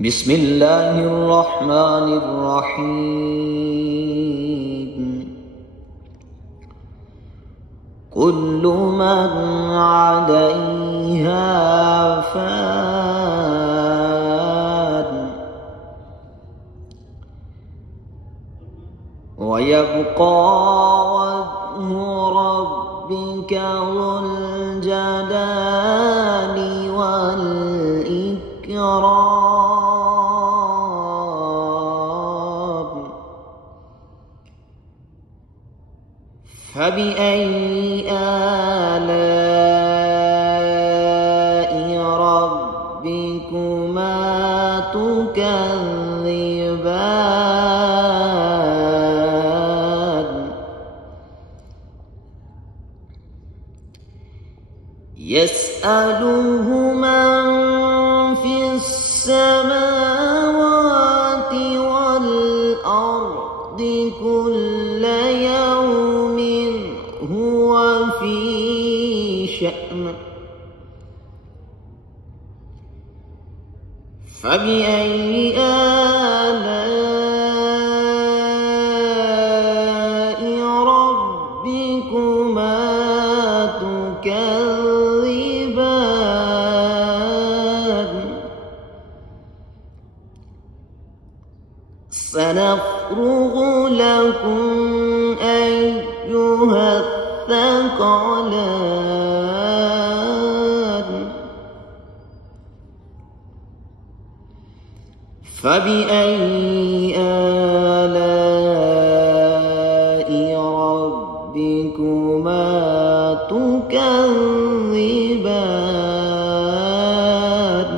بسم الله الرحمن الرحيم كل من عليها فان ويبقى وجه ربك ذو الجلال والإكرام فبأي آلاء ربكما تكذبان يسأله من في السماوات والأرض كل يوم هو في شأن فبأي آلاء ربكما تكذبان سنفرغ لكم أيها الثقلان فبأي آلاء ربكما تكذبان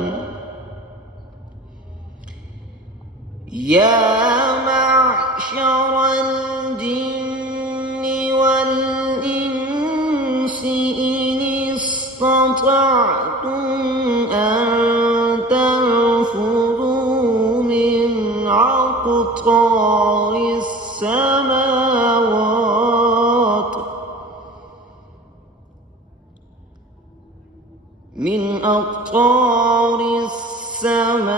يا معشر الجن والإنس إن استطعتم أن تنفذوا من أقطار السماوات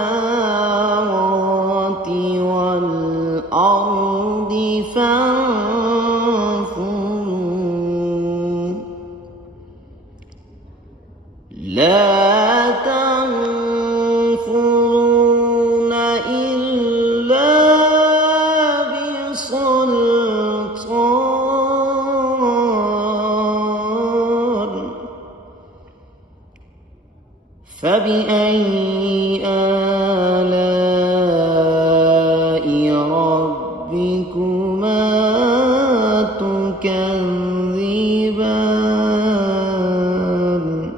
والأرض فانفذوا لا تنفذون إلا بسلطان فبأي آلاء ربكما تكذبان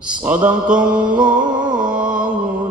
صدق الله